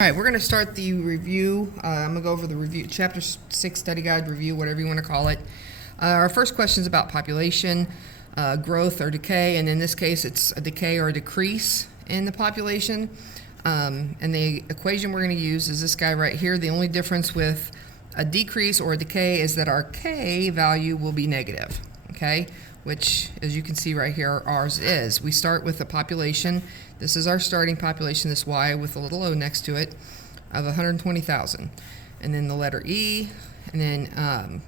All right, we're going to start the review. I'm going to go over the review, Chapter 6 Study Guide review, whatever you want to call it. Our first question is about population, growth or decay, and in this case it's a decay or a decrease in the population. And the equation we're going to use is this guy right here. The only difference with a decrease or a decay is that our k value will be negative, okay? Which, as you can see right here, ours is. We start with a population. This is our starting population, this y with a little o next to it, of 120,000. And then the letter E, and then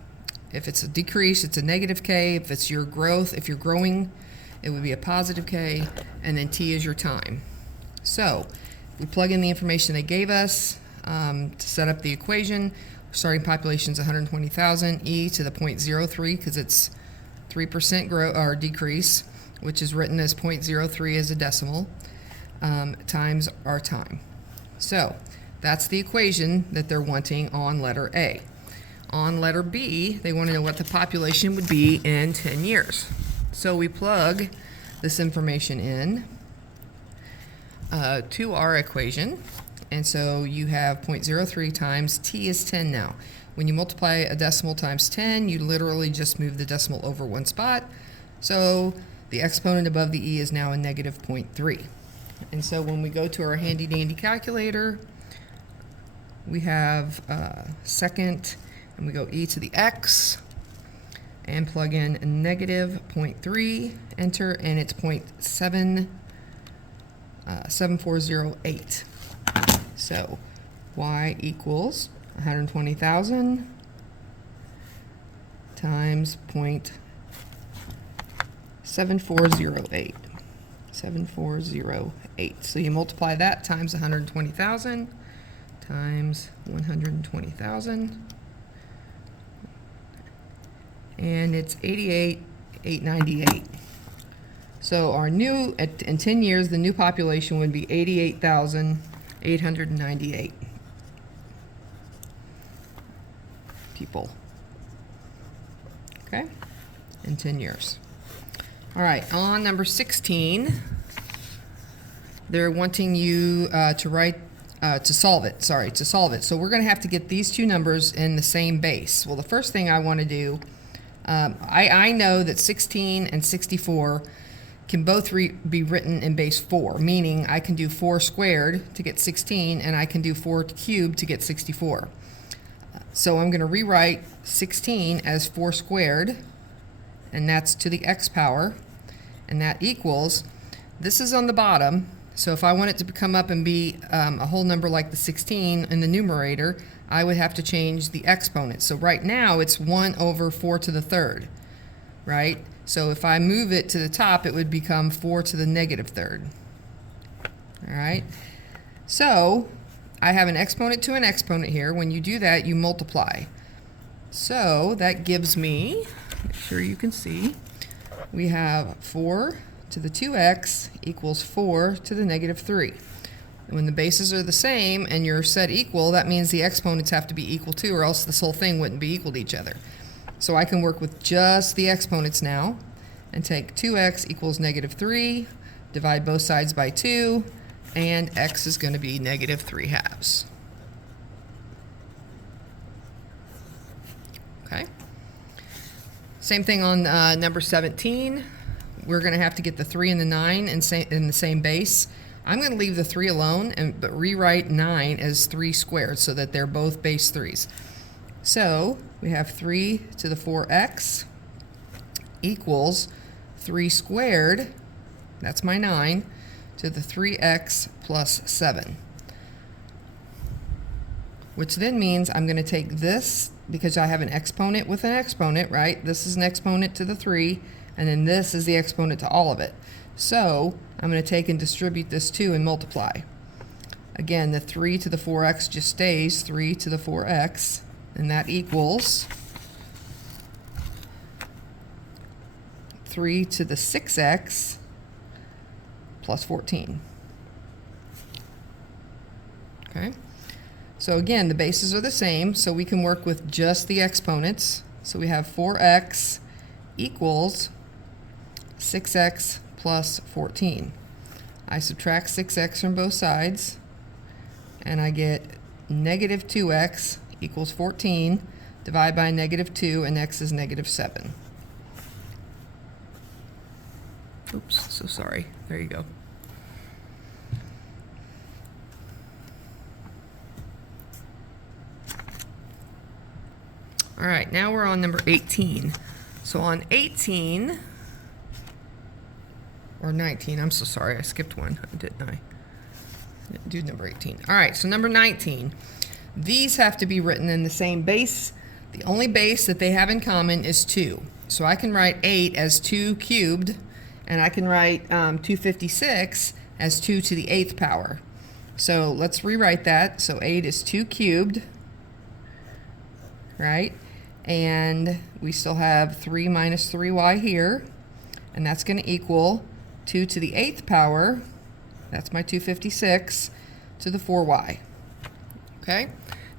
if it's a decrease, it's a negative k. If it's your growth, if you're growing, it would be a positive k, and then T is your time. So we plug in the information they gave us to set up the equation. Starting population is 120,000, E to the 0.03, because it's 3% growth or decrease, which is written as 0.03 as a decimal, times our time. So that's the equation that they're wanting on letter A. On letter B, they want to know what the population would be in 10 years. So we plug this information in to our equation, and so you have 0.03 times T is 10 now. When you multiply a decimal times 10, you literally just move the decimal over one spot. So the exponent above the E is now a negative 0.3. And so when we go to our handy dandy calculator, we have second, and we go e to the x, and plug in a negative 0.3, enter, and it's 0.7408. So y equals 120,000 times 0.7408. 7408. So you multiply that times 120,000 times 120,000, and it's 88,898. So our new, in 10 years, the new population would be 88,898 people. Okay, in 10 years. All right, on number 16, they're wanting you to solve it. So we're going to have to get these two numbers in the same base. Well, the first thing I want to do, I know that 16 and 64 can both be written in base 4, meaning I can do 4 squared to get 16, and I can do 4 cubed to get 64. So I'm going to rewrite 16 as 4 squared, and that's to the x power, and that equals, this is on the bottom, so if I want it to come up and be a whole number like the 16 in the numerator, I would have to change the exponent. So right now it's 1 over 4 to the third, right? So if I move it to the top, it would become 4 to the negative third. All right? So I have an exponent to an exponent here. When you do that, you multiply. So that gives me, make sure you can see, we have 4 to the 2x equals 4 to the negative 3. And when the bases are the same and you're set equal, that means the exponents have to be equal too, or else this whole thing wouldn't be equal to each other. So I can work with just the exponents now and take 2x equals negative 3, divide both sides by 2, and x is going to be negative 3/2. Okay. Same thing on number 17. We're going to have to get the 3 and the 9 in the same base. I'm going to leave the 3 alone, but rewrite 9 as 3 squared so that they're both base 3s. So we have 3 to the 4x equals 3 squared, that's my 9, to the 3x plus 7. Which then means I'm going to take this, because I have an exponent with an exponent, right? This is an exponent to the 3, and then this is the exponent to all of it. So I'm going to take and distribute this 2 and multiply. Again, the 3 to the 4x just stays 3 to the 4x, and that equals 3 to the 6x plus 14. Okay? So again, the bases are the same, so we can work with just the exponents. So we have 4x equals 6x plus 14. I subtract 6x from both sides, and I get negative 2x equals 14. Divide by negative 2, and x is negative 7. Oops, so sorry. There you go. All right, now we're on number 18. So on 18, or 19, I'm so sorry, I skipped one, didn't I? Didn't do number 18. All right, so number 19. These have to be written in the same base. The only base that they have in common is 2. So I can write 8 as 2 cubed, and I can write 256 as 2 to the 8th power. So let's rewrite that. So 8 is 2 cubed, right? And we still have 3 minus 3y here, and that's going to equal 2 to the 8th power, that's my 256, to the 4y. Okay?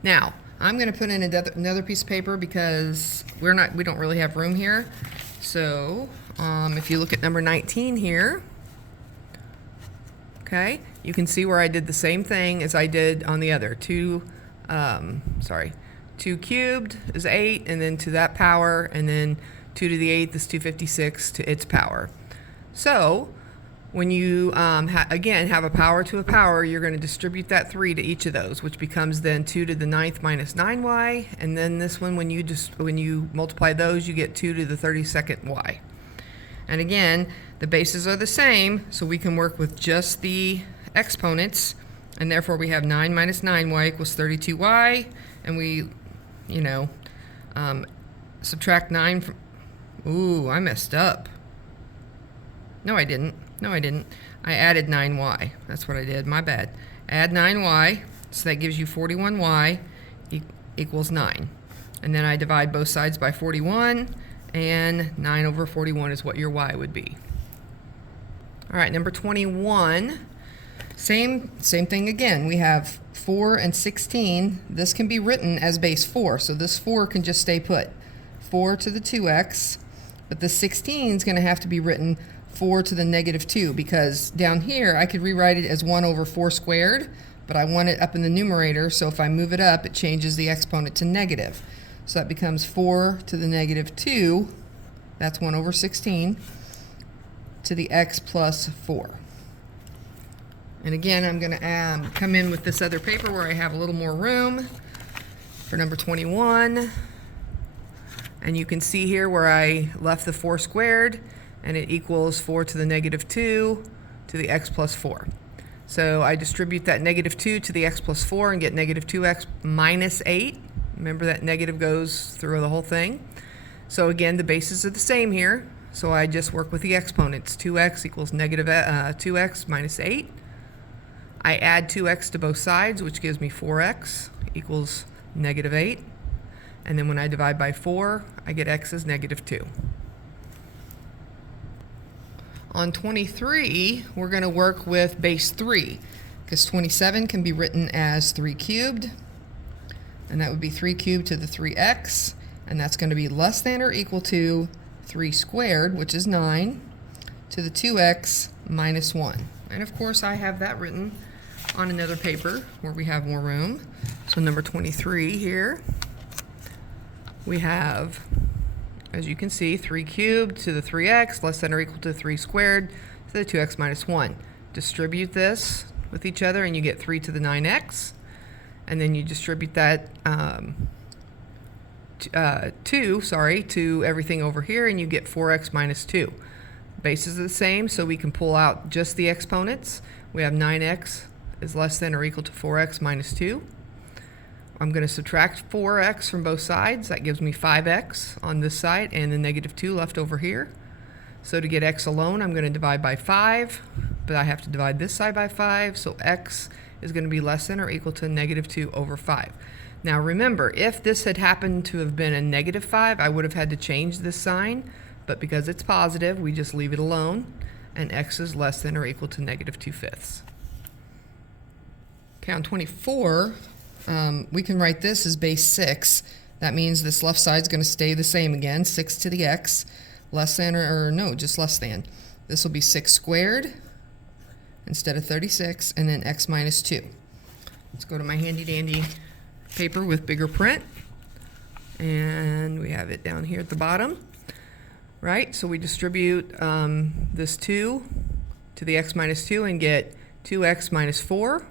Now, I'm going to put in another piece of paper because we don't really have room here. So, if you look at number 19 here, okay, you can see where I did the same thing as I did on the other. 2 cubed is 8, and then to that power, and then 2 to the 8th is 256 to its power. So, when you, again, have a power to a power, you're going to distribute that 3 to each of those, which becomes then 2 to the 9th minus 9y, and then this one, when you multiply those, you get 2 to the 32nd y. And again, the bases are the same, so we can work with just the exponents, and therefore we have 9 minus 9y equals 32y, and we, subtract 9 from, ooh, I messed up. No, I didn't. I added 9y. That's what I did. My bad. Add 9y, so that gives you 41y equals 9. And then I divide both sides by 41, and 9 over 41 is what your y would be. All right, number 21. Same thing again. We have 4 and 16. This can be written as base 4, so this 4 can just stay put. 4 to the 2x, but the 16 is going to have to be written 4 to the negative 2, because down here I could rewrite it as 1 over 4 squared, but I want it up in the numerator, so if I move it up, it changes the exponent to negative. So that becomes 4 to the negative 2, that's 1 over 16, to the x plus 4. And again, I'm going to come in with this other paper where I have a little more room for number 21. And you can see here where I left the 4 squared, and it equals 4 to the negative 2 to the x plus 4. So I distribute that negative 2 to the x plus 4 and get negative 2x minus 8. Remember that negative goes through the whole thing. So again, the bases are the same here. So I just work with the exponents. 2x equals negative 2x minus 8. I add 2x to both sides, which gives me 4x equals negative 8. And then when I divide by 4, I get x as negative 2. On 23, we're going to work with base 3, because 27 can be written as 3 cubed, and that would be 3 cubed to the 3x, and that's going to be less than or equal to 3 squared, which is 9, to the 2x minus 1. And of course, I have that written on another paper where we have more room. So number 23 here, we have, as you can see, 3 cubed to the 3x less than or equal to 3 squared to the 2x minus 1. Distribute this with each other and you get 3 to the 9x. And then you distribute that to everything over here, and you get 4x minus 2. Bases are the same, so we can pull out just the exponents. We have 9x is less than or equal to 4x minus 2. I'm going to subtract 4x from both sides. That gives me 5x on this side and the negative 2 left over here. So to get x alone, I'm going to divide by 5, but I have to divide this side by 5, so x is going to be less than or equal to negative 2 over 5. Now remember, if this had happened to have been a negative 5, I would have had to change this sign, but because it's positive, we just leave it alone, and x is less than or equal to negative 2/5. Okay, on 24, we can write this as base 6. That means this left side is going to stay the same again, 6 to the x, less than or no, just less than. This will be 6 squared instead of 36, and then x minus 2. Let's go to my handy dandy paper with bigger print. And we have it down here at the bottom, right? So we distribute this 2 to the x minus 2 and get 2x minus 4.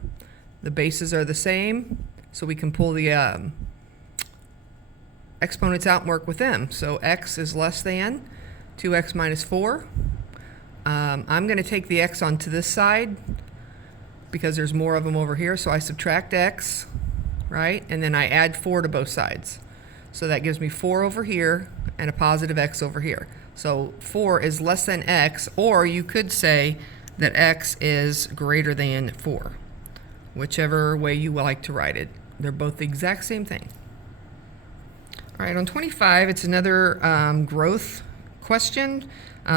The bases are the same, so we can pull the exponents out and work with them. So x is less than 2x minus 4. I'm going to take the x onto this side because there's more of them over here, so I subtract x, right? And then I add 4 to both sides. So that gives me 4 over here and a positive x over here. So 4 is less than x, or you could say that x is greater than 4. Whichever way you like to write it. They're both the exact same thing. All right, on 25, it's another growth question.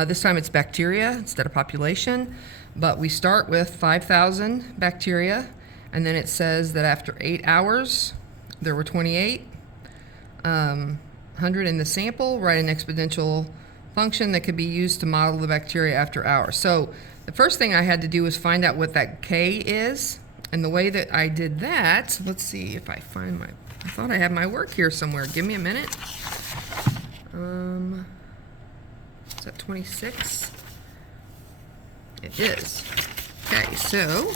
This time it's bacteria instead of population. But we start with 5,000 bacteria, and then it says that after 8 hours, there were 28. 100 in the sample, write an exponential function that could be used to model the bacteria after hours. So the first thing I had to do was find out what that K is. And the way that I did that, let's see if I find my, I thought I had my work here somewhere. Give me a minute. Is that 26? It is. Okay, so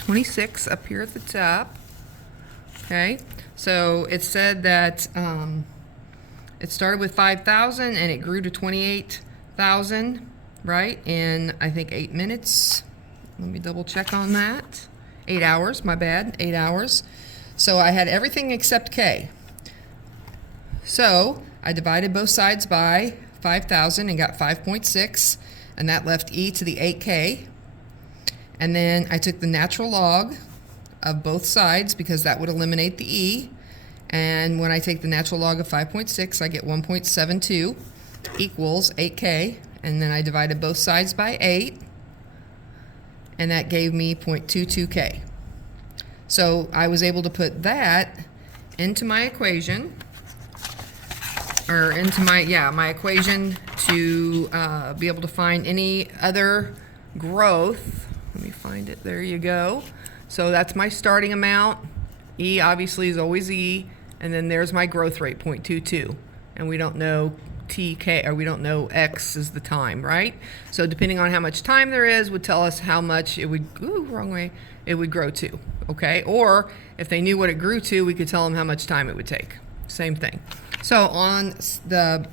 26 up here at the top. Okay, so it said that it started with 5,000 and it grew to 28,000, right, in I think 8 minutes. Let me double check on that. 8 hours, my bad, 8 hours. So I had everything except K. So I divided both sides by 5,000 and got 5.6, and that left e to the 8k. And then I took the natural log of both sides because that would eliminate the e. And when I take the natural log of 5.6, I get 1.72 equals 8k. And then I divided both sides by 8, and that gave me 0.22k. So I was able to put that into my equation, or into my equation to be able to find any other growth. Let me find it. There you go. So that's my starting amount. E obviously is always E, and then there's my growth rate, 0.22. And we don't know TK, or we don't know X is the time, right? So depending on how much time there is would tell us how much it would, wrong way, it would grow to, okay? Or if they knew what it grew to, we could tell them how much time it would take. Same thing. So on the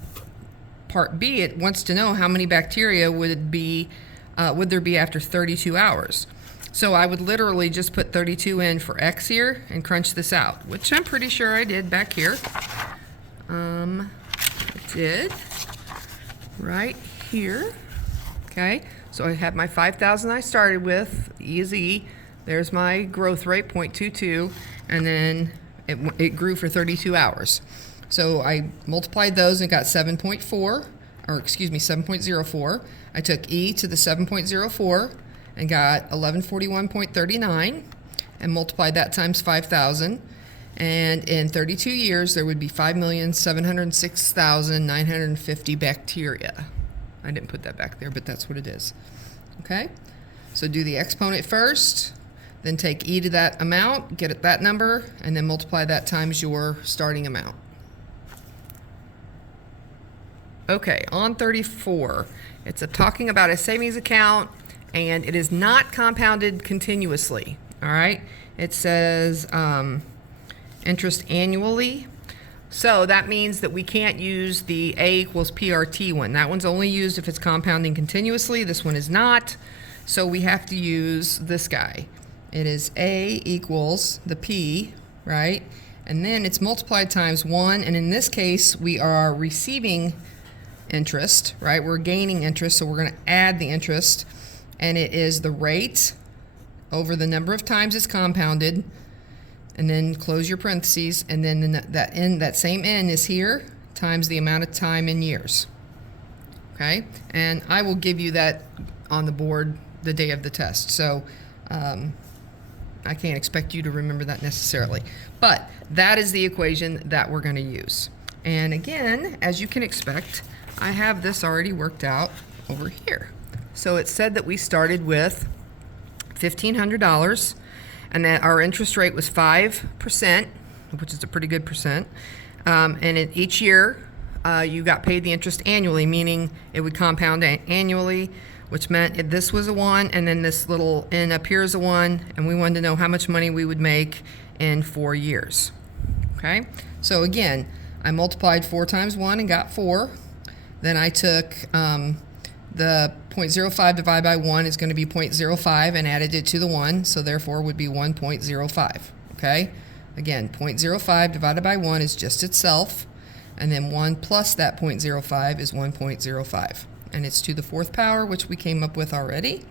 part B, it wants to know how many bacteria would there be after 32 hours. So I would literally just put 32 in for X here and crunch this out, which I'm pretty sure I did back here. I did right here. Okay, so I have my 5,000 I started with, E is E. There's my growth rate, 0.22, and then it grew for 32 hours. So I multiplied those and got 7.04. I took E to the 7.04 and got 1141.39 and multiplied that times 5,000. And in 32 years, there would be 5,706,950 bacteria. I didn't put that back there, but that's what it is. Okay? So do the exponent first, then take e to that amount, get it that number, and then multiply that times your starting amount. Okay, on 34, it's talking about a savings account, and it is not compounded continuously. All right? It says interest annually. So that means that we can't use the A equals PRT one. That one's only used if it's compounding continuously. This one is not. So we have to use this guy. It is A equals the P, right? And then it's multiplied times 1. And in this case, we are receiving interest, right? We're gaining interest, so we're going to add the interest. And it is the rate over the number of times it's compounded. And then close your parentheses, and then that same n is here times the amount of time in years. Okay, and I will give you that on the board the day of the test. So I can't expect you to remember that necessarily, but that is the equation that we're going to use. And again, as you can expect, I have this already worked out over here. So it said that we started with $1,500. and that our interest rate was 5%, which is a pretty good percent. And each year, you got paid the interest annually, meaning it would compound annually, which meant if this was a 1, and then this little n up here is a 1, and we wanted to know how much money we would make in 4 years. Okay, so again, I multiplied 4 times 1 and got 4. Then I took the 0.05 divided by 1 is going to be 0.05 and added it to the 1, so therefore would be 1.05. Okay, again, 0.05 divided by 1 is just itself, and then 1 plus that 0.05 is 1.05. And it's to the 4th power, which we came up with already.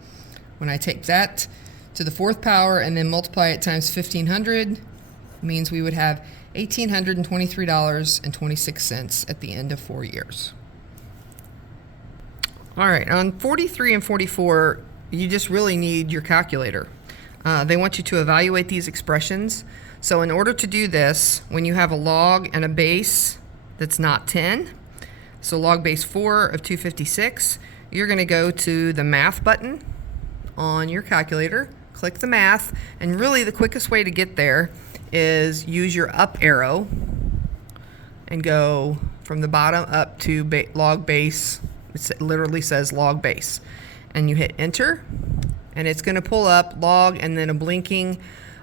When I take that to the 4th power and then multiply it times 1,500, means we would have $1,823.26 at the end of 4 years. All right, on 43 and 44, you just really need your calculator. They want you to evaluate these expressions. So in order to do this, when you have a log and a base that's not 10, so log base 4 of 256, you're going to go to the math button on your calculator, click the math, and really the quickest way to get there is use your up arrow and go from the bottom up to log base. It literally says log base. And you hit enter, and it's going to pull up log and then a blinking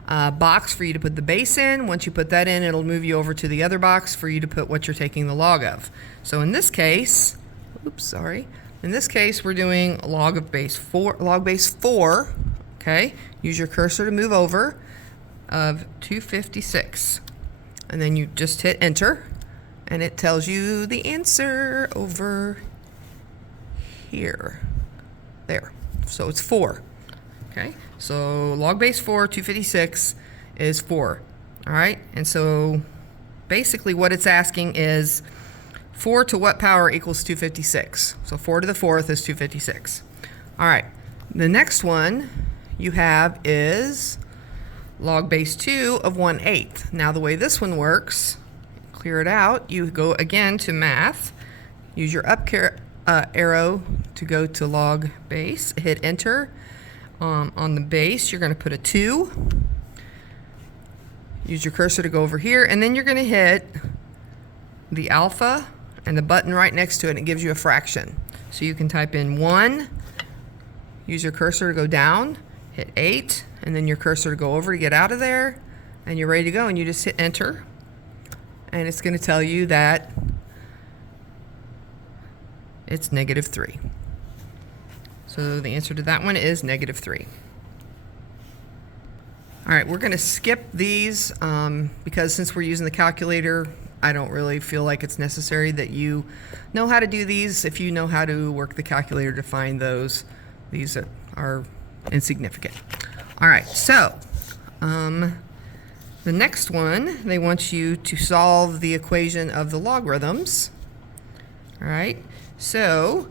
box for you to put the base in. Once you put that in, it'll move you over to the other box for you to put what you're taking the log of. So in this case, in this case we're doing log base 4, okay? Use your cursor to move over, of 256. And then you just hit enter, and it tells you the answer over here. There. So it's 4. Okay, so log base 4, 256 is 4. All right, and so basically what it's asking is 4 to what power equals 256? So 4 to the 4th is 256. All right, the next one you have is log base 2 of 1/8. Now the way this one works, clear it out, you go again to math, use your up arrow to go to log base, hit enter. On the base, you're going to put a 2. Use your cursor to go over here, and then you're going to hit the alpha and the button right next to it, and it gives you a fraction. So you can type in 1, use your cursor to go down, hit 8, and then your cursor to go over to get out of there, and you're ready to go, and you just hit enter, and it's going to tell you that it's -3. So the answer to that one is -3. All right, we're going to skip these because since we're using the calculator, I don't really feel like it's necessary that you know how to do these. If you know how to work the calculator to find those, these are insignificant. All right, so the next one, they want you to solve the equation of the logarithms. All right, so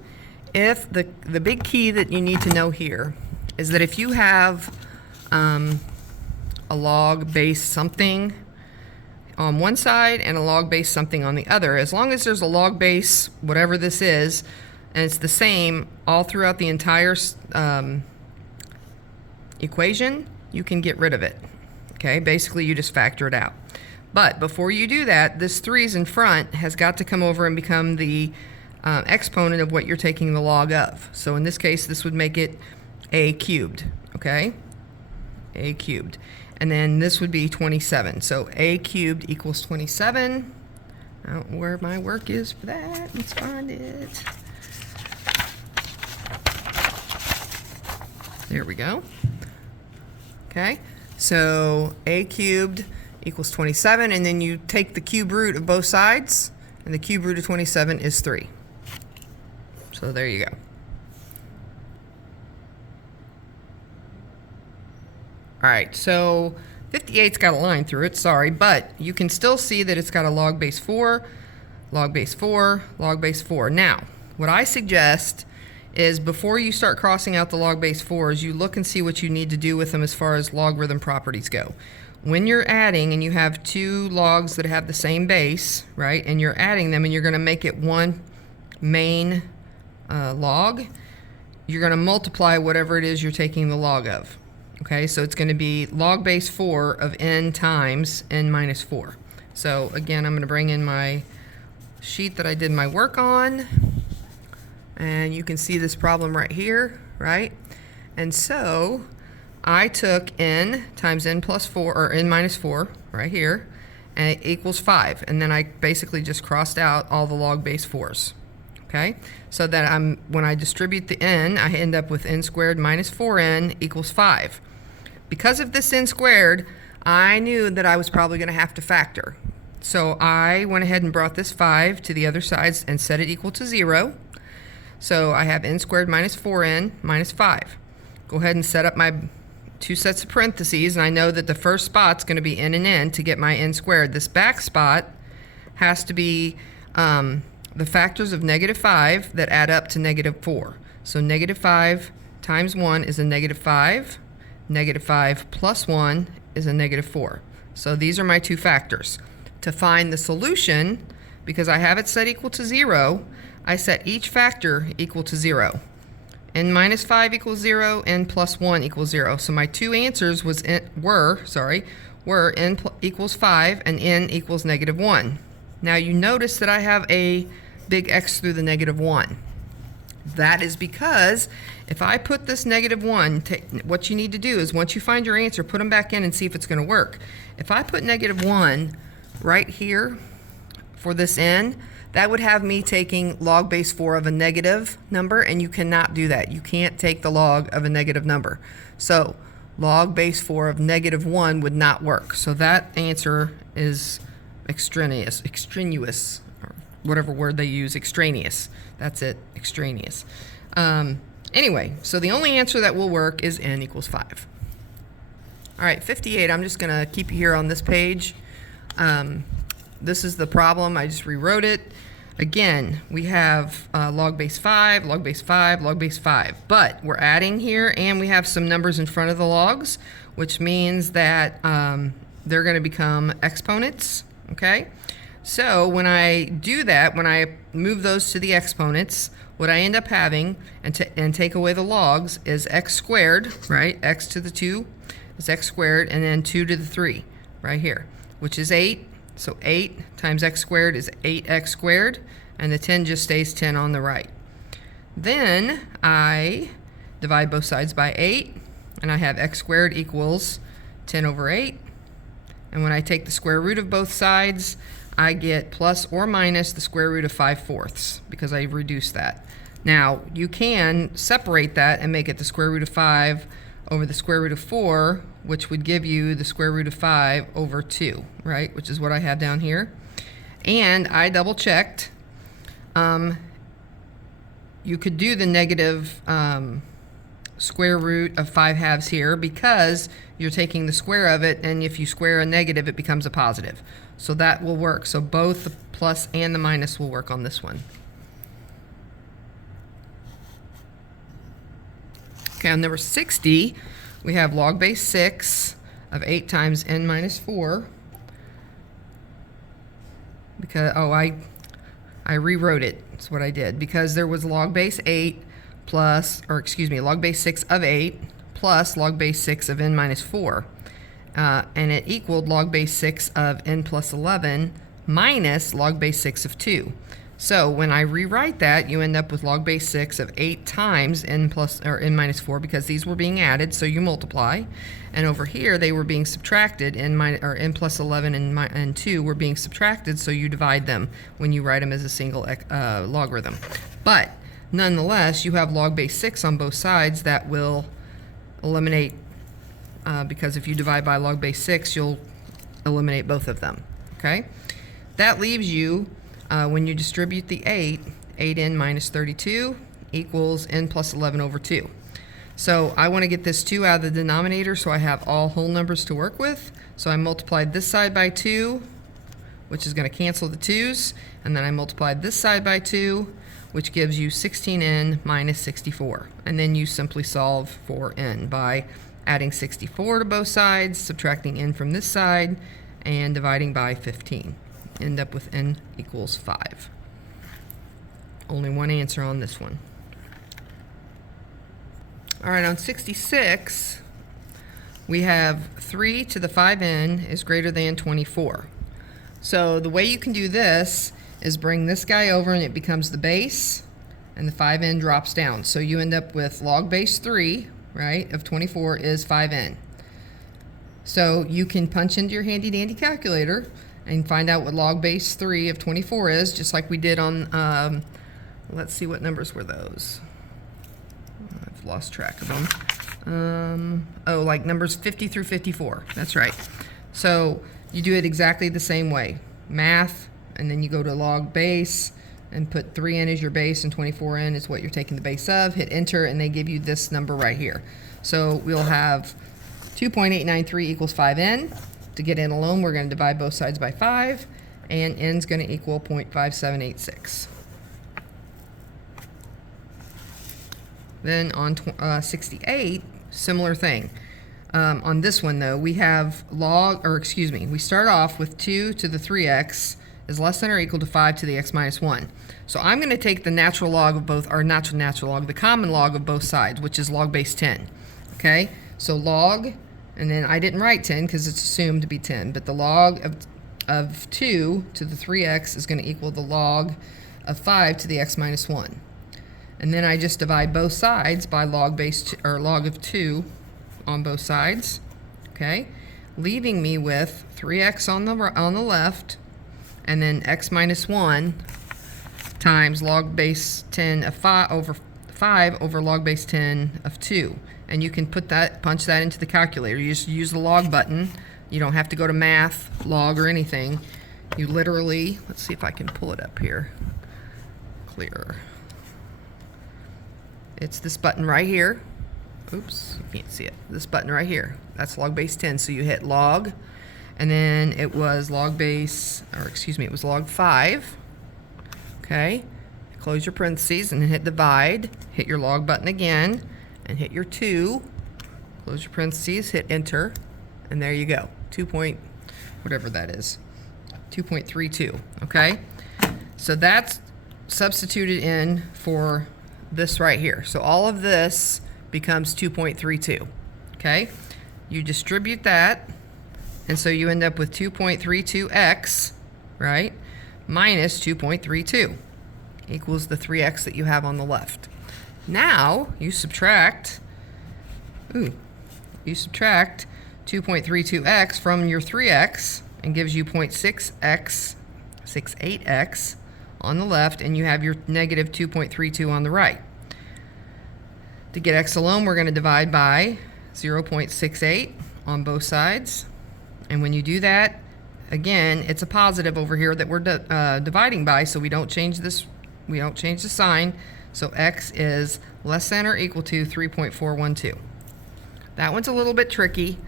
if the big key that you need to know here is that if you have a log base something on one side and a log base something on the other, as long as there's a log base, whatever this is, and it's the same all throughout the entire equation, you can get rid of it. Okay, basically you just factor it out. But before you do that, this 3's in front has got to come over and become the exponent of what you're taking the log of. So in this case, this would make it a cubed, okay? A cubed. And then this would be 27. So a cubed equals 27. I don't know where my work is for that. Let's find it. There we go. Okay, so a cubed equals 27, and then you take the cube root of both sides, and the cube root of 27 is 3. So there you go. All right, so 58's got a line through it, sorry, but you can still see that it's got a log base 4, log base 4, log base 4. Now, what I suggest is before you start crossing out the log base 4s, you look and see what you need to do with them as far as logarithm properties go. When you're adding and you have two logs that have the same base, right, and you're adding them and you're going to make it one main log, you're going to multiply whatever it is you're taking the log of. Okay, so it's going to be log base 4 of n times n minus 4. So again, I'm going to bring in my sheet that I did my work on, and you can see this problem right here, right? And so I took n times n plus 4, or n minus 4, right here, and it equals 5. And then I basically just crossed out all the log base 4s. Okay, so that when I distribute the n, I end up with n squared minus 4n equals 5. Because of this n squared, I knew that I was probably going to have to factor. So I went ahead and brought this 5 to the other sides and set it equal to 0. So I have n squared minus 4n minus 5. Go ahead and set up my two sets of parentheses, and I know that the first spot's going to be n and n to get my n squared. This back spot has to be the factors of -5 that add up to -4. So -5 times 1 is a -5. -5 plus 1 is a -4. So these are my two factors. To find the solution, because I have it set equal to 0, I set each factor equal to 0. n minus 5 equals 0, n plus 1 equals 0. So my two answers were n equals 5 and n equals -1. Now you notice that I have a big X through the -1. That is because if I put this -1, what you need to do is once you find your answer, put them back in and see if it's going to work. If I put -1 right here for this n, that would have me taking log base 4 of a negative number, and you cannot do that. You can't take the log of a negative number. So log base 4 of -1 would not work. So that answer is extraneous, or whatever word they use, extraneous. That's it, extraneous. Anyway, so the only answer that will work is n equals 5. All right, 58, I'm just going to keep you here on this page. This is the problem. I just rewrote it. Again, we have log base 5, log base 5, log base 5. But we're adding here, and we have some numbers in front of the logs, which means that they're going to become exponents. Okay? So when I do that, when I move those to the exponents, what I end up having, and take away the logs, is x squared, right? X to the 2 is x squared, and then 2 to the 3, right here, which is 8. So 8 times x squared is 8x squared, and the 10 just stays 10 on the right. Then I divide both sides by 8, and I have x squared equals 10 over 8. And when I take the square root of both sides, I get plus or minus the square root of 5/4, because I reduced that. Now, you can separate that and make it the square root of 5 over the square root of 4, which would give you the square root of 5 over 2, right? Which is what I have down here. And I double checked. You could do the negative square root of 5/2 here, because you're taking the square of it, and if you square a negative, it becomes a positive. So that will work. So both the plus and the minus will work on this one. Okay, on number 60, we have log base 6 of 8 times n minus 4. Because, I rewrote it. That's what I did. Because there was log base 8 plus, or excuse me, log base 6 of 8 plus log base 6 of n minus 4. And it equaled log base 6 of n plus 11 minus log base 6 of 2. So when I rewrite that, you end up with log base 6 of 8 times n minus 4, because these were being added, so you multiply. And over here, they were being subtracted, n plus 11 and 2 were being subtracted, so you divide them when you write them as a single logarithm. But nonetheless, you have log base 6 on both sides. That will eliminate, because if you divide by log base 6, you'll eliminate both of them. Okay? That leaves you, when you distribute the 8n minus 32 equals n plus 11 over 2. So I want to get this 2 out of the denominator, so I have all whole numbers to work with. So I multiplied this side by 2, which is going to cancel the 2's, and then I multiplied this side by 2, which gives you 16n minus 64. And then you simply solve for n by adding 64 to both sides, subtracting n from this side, and dividing by 15. End up with n equals 5. Only one answer on this one. All right, on 66, we have 3 to the 5n is greater than 24. So the way you can do this is bring this guy over and it becomes the base, and the 5n drops down. So you end up with log base 3, right, of 24 is 5n. So you can punch into your handy dandy calculator and find out what log base 3 of 24 is, just like we did on, let's see, what numbers were those? I've lost track of them. Oh, like numbers 50 through 54. That's right. So you do it exactly the same way. Math, and then you go to log base and put 3n as your base and 24n is what you're taking the base of. Hit enter and they give you this number right here. So we'll have 2.893 equals 5n. To get n alone, we're going to divide both sides by 5, and n is going to equal 0.5786. Then on 68, similar thing. On this one, though, we have we start off with 2 to the 3x is less than or equal to 5 to the x minus 1. So I'm going to take the natural log of both, or not natural log, the common log of both sides, which is log base 10. Okay? So log, and then I didn't write 10 because it's assumed to be 10, but the log of 2 to the 3x is going to equal the log of 5 to the x minus 1. And then I just divide both sides by log base, or log of 2 on both sides, okay? Leaving me with 3x on the left, and then x minus 1 times log base 10 of 5 over log base 10 of 2. And you can punch that into the calculator. You just use the log button. You don't have to go to math, log, or anything. You literally, let's see if I can pull it up here. Clear. It's this button right here. Oops, you can't see it. This button right here. That's log base 10. So you hit log, and then it was log base, or excuse me, it was log 5. Okay. Close your parentheses and then hit divide. Hit your log button again and hit your 2. Close your parentheses, hit enter, and there you go. Whatever that is. 2.32. Okay. So that's substituted in for this right here. So all of this becomes 2.32. Okay? You distribute that, and so you end up with 2.32x, right, minus 2.32 equals the 3x that you have on the left. Now you subtract 2.32x from your 3x and gives you 0.68x on the left, and you have your negative 2.32 on the right. To get x alone, we're going to divide by 0.68 on both sides. And when you do that, again, it's a positive over here that we're dividing by, so we don't change this. We don't change the sign. So x is less than or equal to 3.412. That one's a little bit tricky.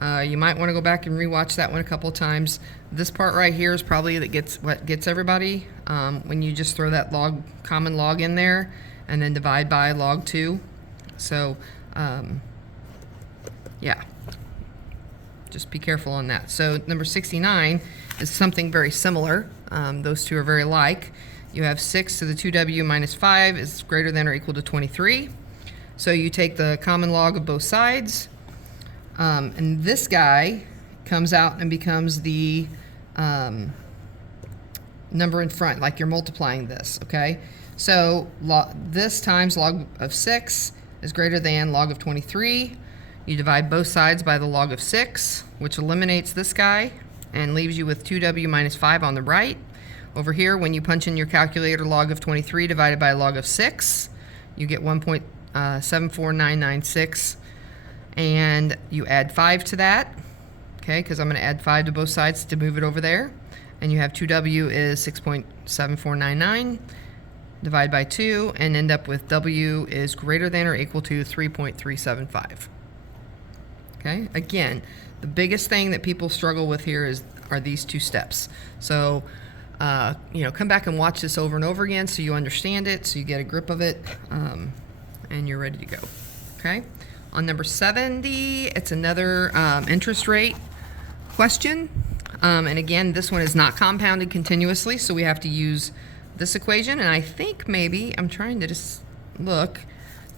You might want to go back and rewatch that one a couple of times. This part right here is probably what gets everybody when you just throw that common log in there and then divide by log 2. So, yeah, just be careful on that. So number 69 is something very similar. Those two are very like. You have 6 to the 2w minus 5 is greater than or equal to 23. So you take the common log of both sides, and this guy comes out and becomes the number in front, like you're multiplying this, okay? So this times log of 6 is greater than log of 23. You divide both sides by the log of 6, which eliminates this guy and leaves you with 2w minus 5 on the right. Over here, when you punch in your calculator log of 23 divided by log of 6, you get 1.74996, and you add 5 to that, okay, because I'm going to add 5 to both sides to move it over there, and you have 2w is 6.7499, divide by 2, and end up with w is greater than or equal to 3.375. Okay, again, the biggest thing that people struggle with here are these two steps. So come back and watch this over and over again so you understand it, so you get a grip of it, and you're ready to go. Okay? On number 70, it's another interest rate question. And again, this one is not compounded continuously, so we have to use this equation. And I think maybe, I'm trying to just look,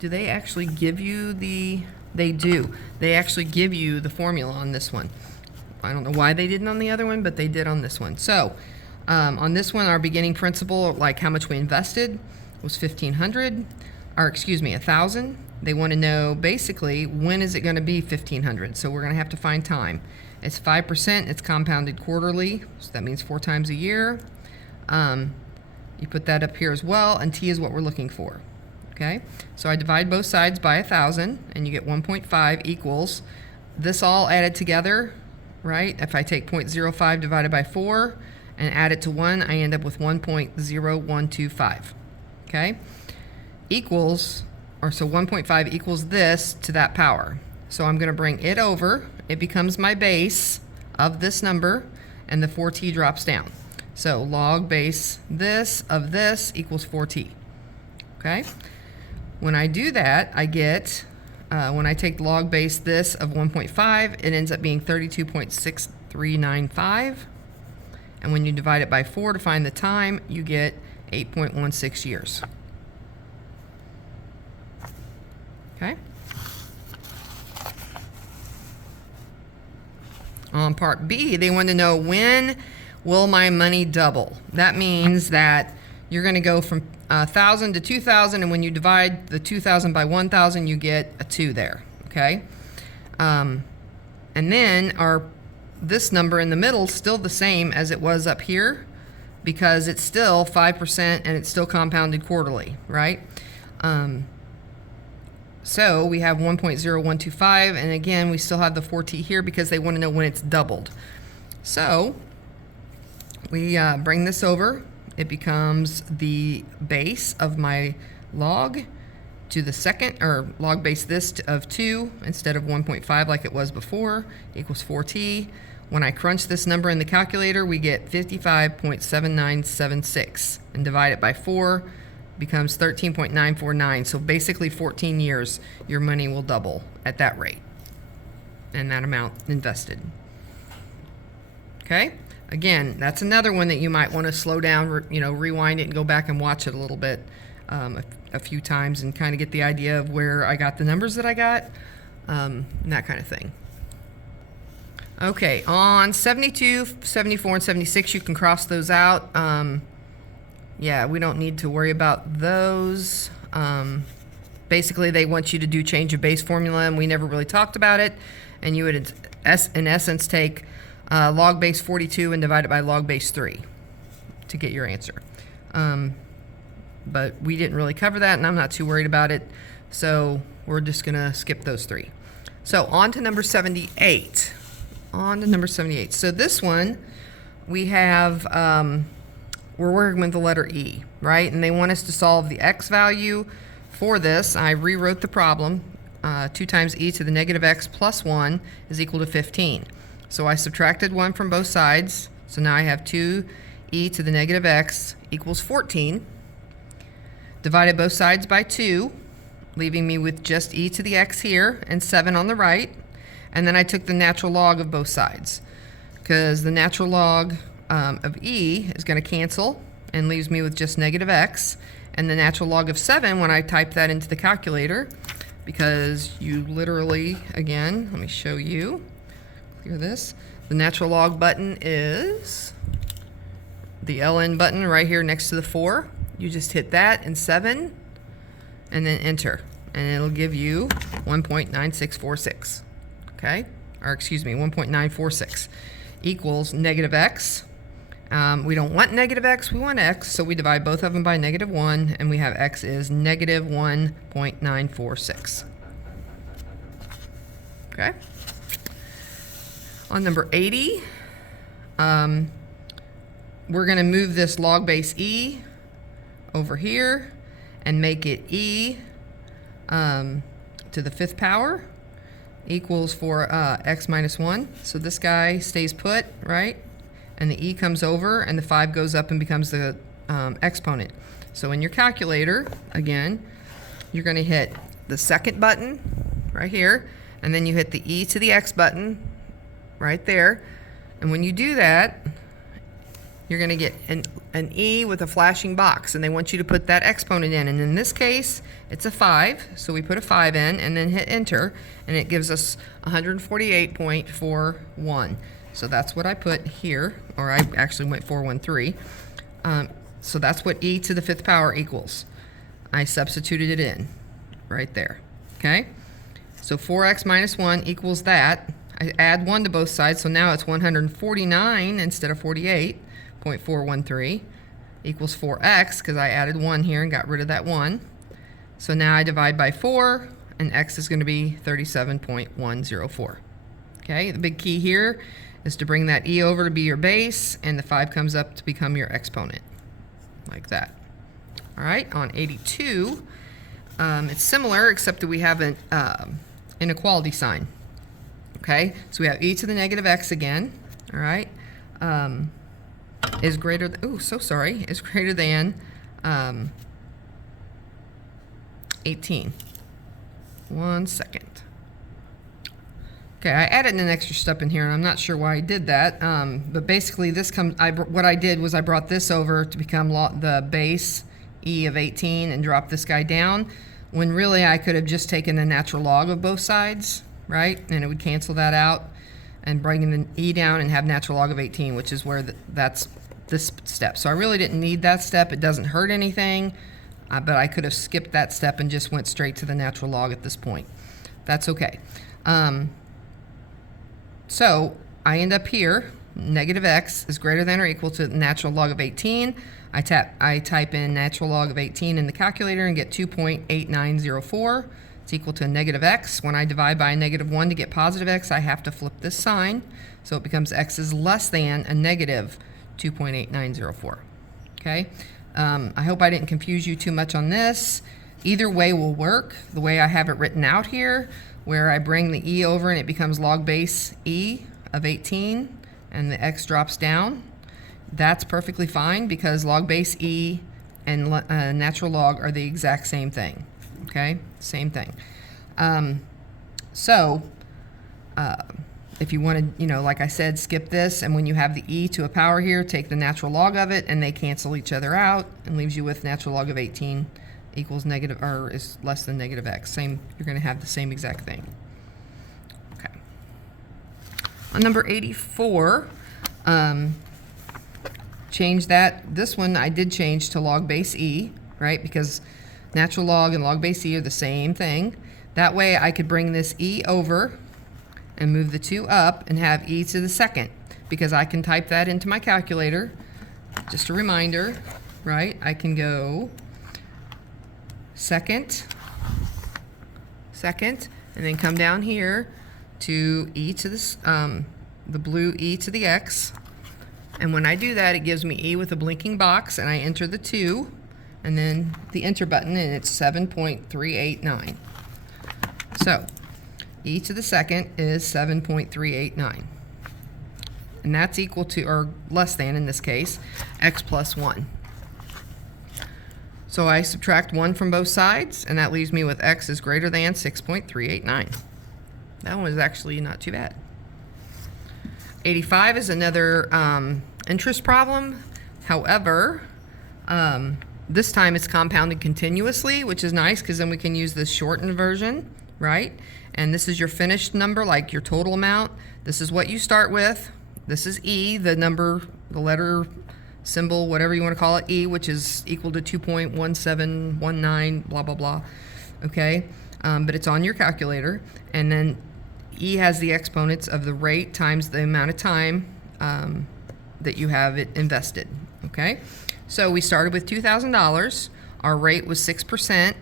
do they actually give you the They do. They actually give you the formula on this one. I don't know why they didn't on the other one, but they did on this one. So on this one, our beginning principal, like how much we invested, was 1,500, or excuse me, 1,000. They want to know basically when is it going to be 1,500. So we're going to have to find time. It's 5%. It's compounded quarterly, so that means 4 times a year. You put that up here as well, and t is what we're looking for. Okay, so I divide both sides by 1,000, and you get 1.5 equals this all added together, right? If I take 0.05 divided by 4 and add it to 1, I end up with 1.0125. Okay, equals, or so 1.5 equals this to that power. So I'm going to bring it over. It becomes my base of this number, and the 4t drops down. So log base this of this equals 4t. Okay. When I do that, I get, when I take log base this of 1.5, it ends up being 32.6395. And when you divide it by 4 to find the time, you get 8.16 years. Okay? On part B, they want to know when will my money double. That means that you're going to go from 1,000 to 2,000, and when you divide the 2,000 by 1,000, you get a 2 there, okay? And then this number in the middle is still the same as it was up here because it's still 5% and it's still compounded quarterly, right? So we have 1.0125, and again, we still have the 4t here because they want to know when it's doubled. So we bring this over. It becomes the base of my log to the second, or log base this of 2 instead of 1.5 like it was before, equals 4t. When I crunch this number in the calculator, we get 55.7976, and divide it by 4 becomes 13.949. So basically 14 years, your money will double at that rate and that amount invested. Okay? Again, that's another one that you might want to slow down, rewind it and go back and watch it a little bit a few times and kind of get the idea of where I got the numbers that I got, and that kind of thing. Okay, on 72, 74, and 76, you can cross those out. Yeah, we don't need to worry about those. Basically, they want you to do change of base formula, and we never really talked about it. And you would, in essence, take log base 42 and divide it by log base 3 to get your answer. But we didn't really cover that, and I'm not too worried about it. So we're just going to skip those 3. So on to number 78. So this one, we have, we're working with the letter E, right? And they want us to solve the x value for this. I rewrote the problem. 2 times e to the negative x plus 1 is equal to 15. So I subtracted 1 from both sides. So now I have 2e to the negative x equals 14. Divided both sides by 2, leaving me with just e to the x here and 7 on the right. And then I took the natural log of both sides, because the natural log of e is going to cancel and leaves me with just negative x. And the natural log of 7, when I type that into the calculator, because you literally, again, let me show you, clear this, the natural log button is the LN button right here next to the 4. You just hit that and 7 and then enter, and it'll give you 1.9646. Okay, or excuse me, 1.946 equals negative x. We don't want negative x, we want x, so we divide both of them by negative 1, and we have x is negative 1.946. Okay. On number 80, we're going to move this log base e over here and make it e to the 5th power equals for x minus 1. So this guy stays put, right? And the e comes over, and the 5 goes up and becomes the exponent. So in your calculator, again, you're going to hit the second button right here, and then you hit the e to the x button right there. And when you do that, you're going to get an e with a flashing box, and they want you to put that exponent in. And in this case, it's a 5, so we put a 5 in and then hit enter, and it gives us 148.41. So that's what I put here, or I actually went 413. So that's what e to the 5th power equals. I substituted it in right there. Okay? So 4x minus 1 equals that. I add 1 to both sides, so now it's 149 instead of 48.413 equals 4x, because I added 1 here and got rid of that 1. So now I divide by 4, and x is going to be 37.104. Okay, the big key here is to bring that e over to be your base, and the 5 comes up to become your exponent, like that. All right, on 82, it's similar, except that we have an inequality sign. Okay, so we have e to the negative x again, all right, is greater than, is greater than 18. 1 second. Okay, I added an extra step in here, and I'm not sure why I did that, but basically this what I did was I brought this over to become the base e of 18 and dropped this guy down, when really I could have just taken the natural log of both sides, right? And it would cancel that out and bring the e down and have natural log of 18, which is where that's this step. So I really didn't need that step. It doesn't hurt anything, but I could have skipped that step and just went straight to the natural log at this point. That's okay. So I end up here, negative x is greater than or equal to the natural log of 18. I type in natural log of 18 in the calculator and get 2.8904. It's equal to a negative x. When I divide by a negative 1 to get positive x, I have to flip this sign, so it becomes x is less than a negative 2.8904. Okay? I hope I didn't confuse you too much on this. Either way will work. The way I have it written out here, where I bring the e over and it becomes log base e of 18, and the x drops down, that's perfectly fine, because log base e and natural log are the exact same thing. Okay, same thing. If you want to, like I said, skip this, and when you have the e to a power here, take the natural log of it, and they cancel each other out, and leaves you with natural log of 18 equals negative, or is less than negative x. Same, you're going to have the same exact thing. Okay. On number 84, change that. This one I did change to log base e, right? Because natural log and log base e are the same thing. That way I could bring this e over and move the 2 up and have e to the second, because I can type that into my calculator. Just a reminder, right? I can go second, and then come down here to e to this, the blue e to the x. And when I do that, it gives me e with a blinking box, and I enter the 2, and then the enter button, and it's 7.389. So e to the second is 7.389. And that's equal to, or less than in this case, x plus 1. So I subtract 1 from both sides, and that leaves me with x is greater than 6.389. That one is actually not too bad. 85 is another interest problem. However, this time it's compounded continuously, which is nice, because then we can use this shortened version, right? And this is your finished number, like your total amount. This is what you start with. This is e, the number, the letter, symbol, whatever you want to call it, e, which is equal to 2.1719, blah, blah, blah. Okay? But it's on your calculator. And then e has the exponents of the rate times the amount of time that you have it invested. Okay? So we started with $2,000. Our rate was 6%,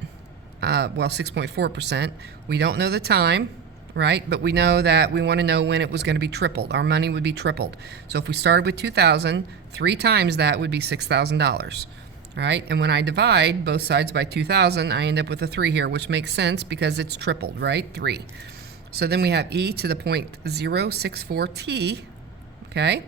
well, 6.4%. We don't know the time, right? But we know that we want to know when it was going to be tripled. Our money would be tripled. So if we started with $2,000, 3 times that would be $6,000. Right? And when I divide both sides by 2,000, I end up with a 3 here, which makes sense because it's tripled, right? 3. So then we have e to the 0.064t, okay?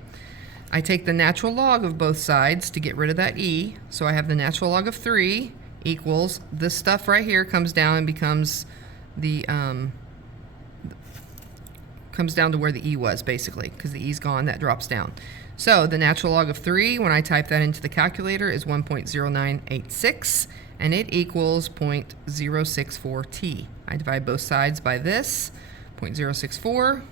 I take the natural log of both sides to get rid of that e, so I have the natural log of 3 equals, this stuff right here comes down and becomes the, comes down to where the e was, basically, because the e's gone, that drops down. So the natural log of 3, when I type that into the calculator, is 1.0986, and it equals 0.064t. I divide both sides by this, 0.064,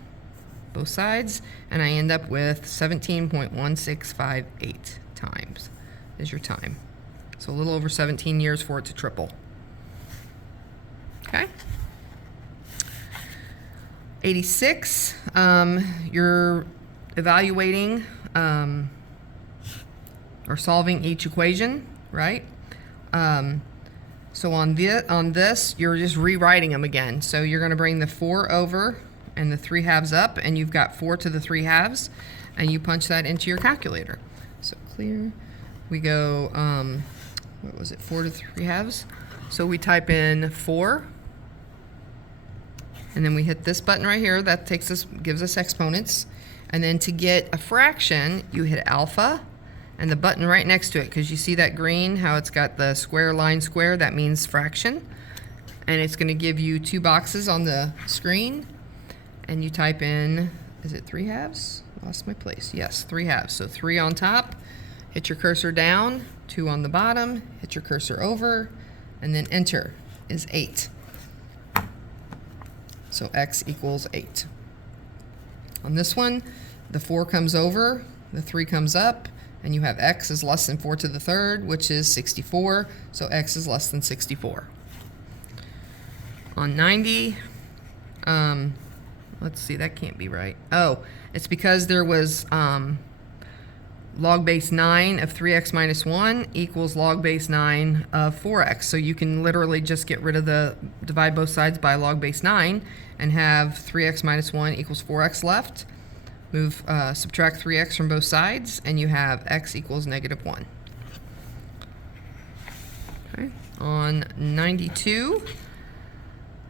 both sides, and I end up with 17.1658 times is your time. So a little over 17 years for it to triple. Okay. 86, you're evaluating or solving each equation, right? So on this, you're just rewriting them again. So you're going to bring the 4 over and the 3/2 up, and you've got 4 to the 3/2, and you punch that into your calculator. So clear. We go, what was it, 4 to 3/2? So we type in 4, and then we hit this button right here. That gives us exponents. And then to get a fraction, you hit alpha and the button right next to it, because you see that green, how it's got the square line square, that means fraction. And it's going to give you 2 boxes on the screen, and you type in, is it 3/2? Lost my place. Yes, 3/2. So 3 on top, hit your cursor down, 2 on the bottom, hit your cursor over, and then enter is 8. So x equals 8. On this one, the 4 comes over, the 3 comes up, and you have x is less than 4 to the 3rd, which is 64, so x is less than 64. On 90, let's see, that can't be right. Oh, it's because there was log base 9 of 3x minus 1 equals log base 9 of 4x. So you can literally just get rid of divide both sides by log base 9 and have 3x minus 1 equals 4x left. Subtract 3x from both sides, and you have x equals -1. Okay. On 92,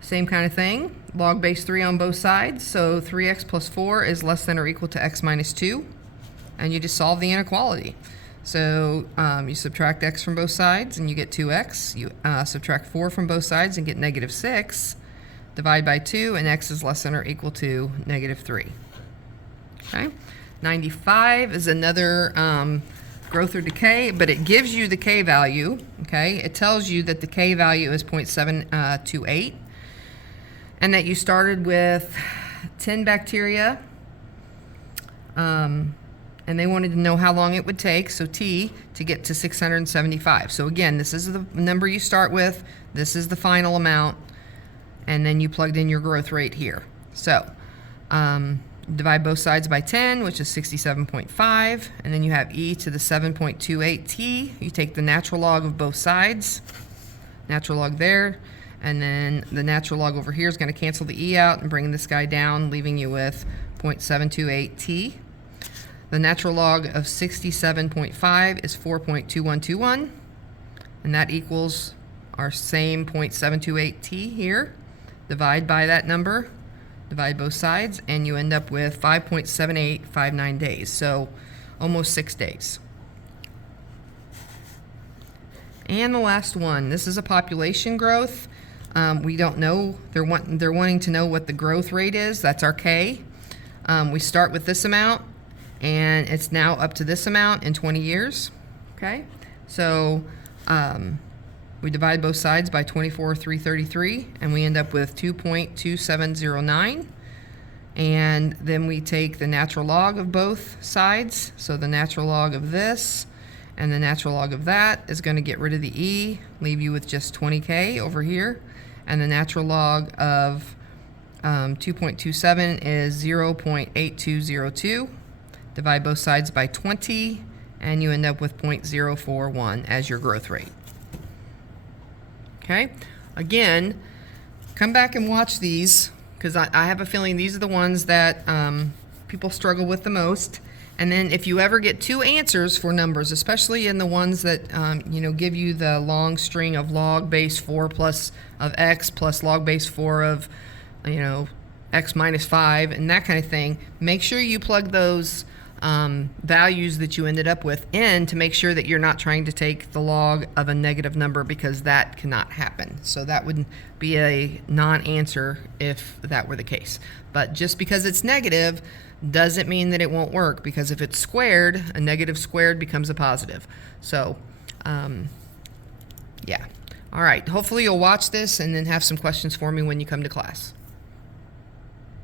same kind of thing. Log base 3 on both sides, so 3x plus 4 is less than or equal to x minus 2, and you just solve the inequality. So you subtract x from both sides, and you get 2x. You subtract 4 from both sides and get -6. Divide by 2, and x is less than or equal to -3. Okay. 95 is another growth or decay, but it gives you the k value. Okay. It tells you that the k value is 0.728, and that you started with 10 bacteria, and they wanted to know how long it would take, so t, to get to 675. So again, this is the number you start with, this is the final amount, and then you plugged in your growth rate here. So divide both sides by 10, which is 67.5, and then you have e to the 7.28t. You take the natural log of both sides, natural log there, and then the natural log over here is going to cancel the e out and bring this guy down, leaving you with 0.728t. The natural log of 67.5 is 4.2121, and that equals our same 0.728t here. Divide by that number, divide both sides, and you end up with 5.7859 days, so almost 6 days. And the last one, this is a population growth. We don't know, they're wanting to know what the growth rate is. That's our k. We start with this amount, and it's now up to this amount in 20 years. Okay, so we divide both sides by 24,333, and we end up with 2.2709. And then we take the natural log of both sides. So the natural log of this and the natural log of that is going to get rid of the e, leave you with just 20k over here. And the natural log of 2.27 is 0.8202. Divide both sides by 20, and you end up with 0.041 as your growth rate. Okay, again, come back and watch these, because I have a feeling these are the ones that people struggle with the most. And then if you ever get 2 answers for numbers, especially in the ones that give you the long string of log base 4 plus of x plus log base 4 of x minus 5 and that kind of thing, make sure you plug those values that you ended up with in to make sure that you're not trying to take the log of a negative number, because that cannot happen. So that would be a non-answer if that were the case. But just because it's negative doesn't mean that it won't work, because if it's squared, a negative squared becomes a positive. So, yeah. All right. Hopefully you'll watch this and then have some questions for me when you come to class.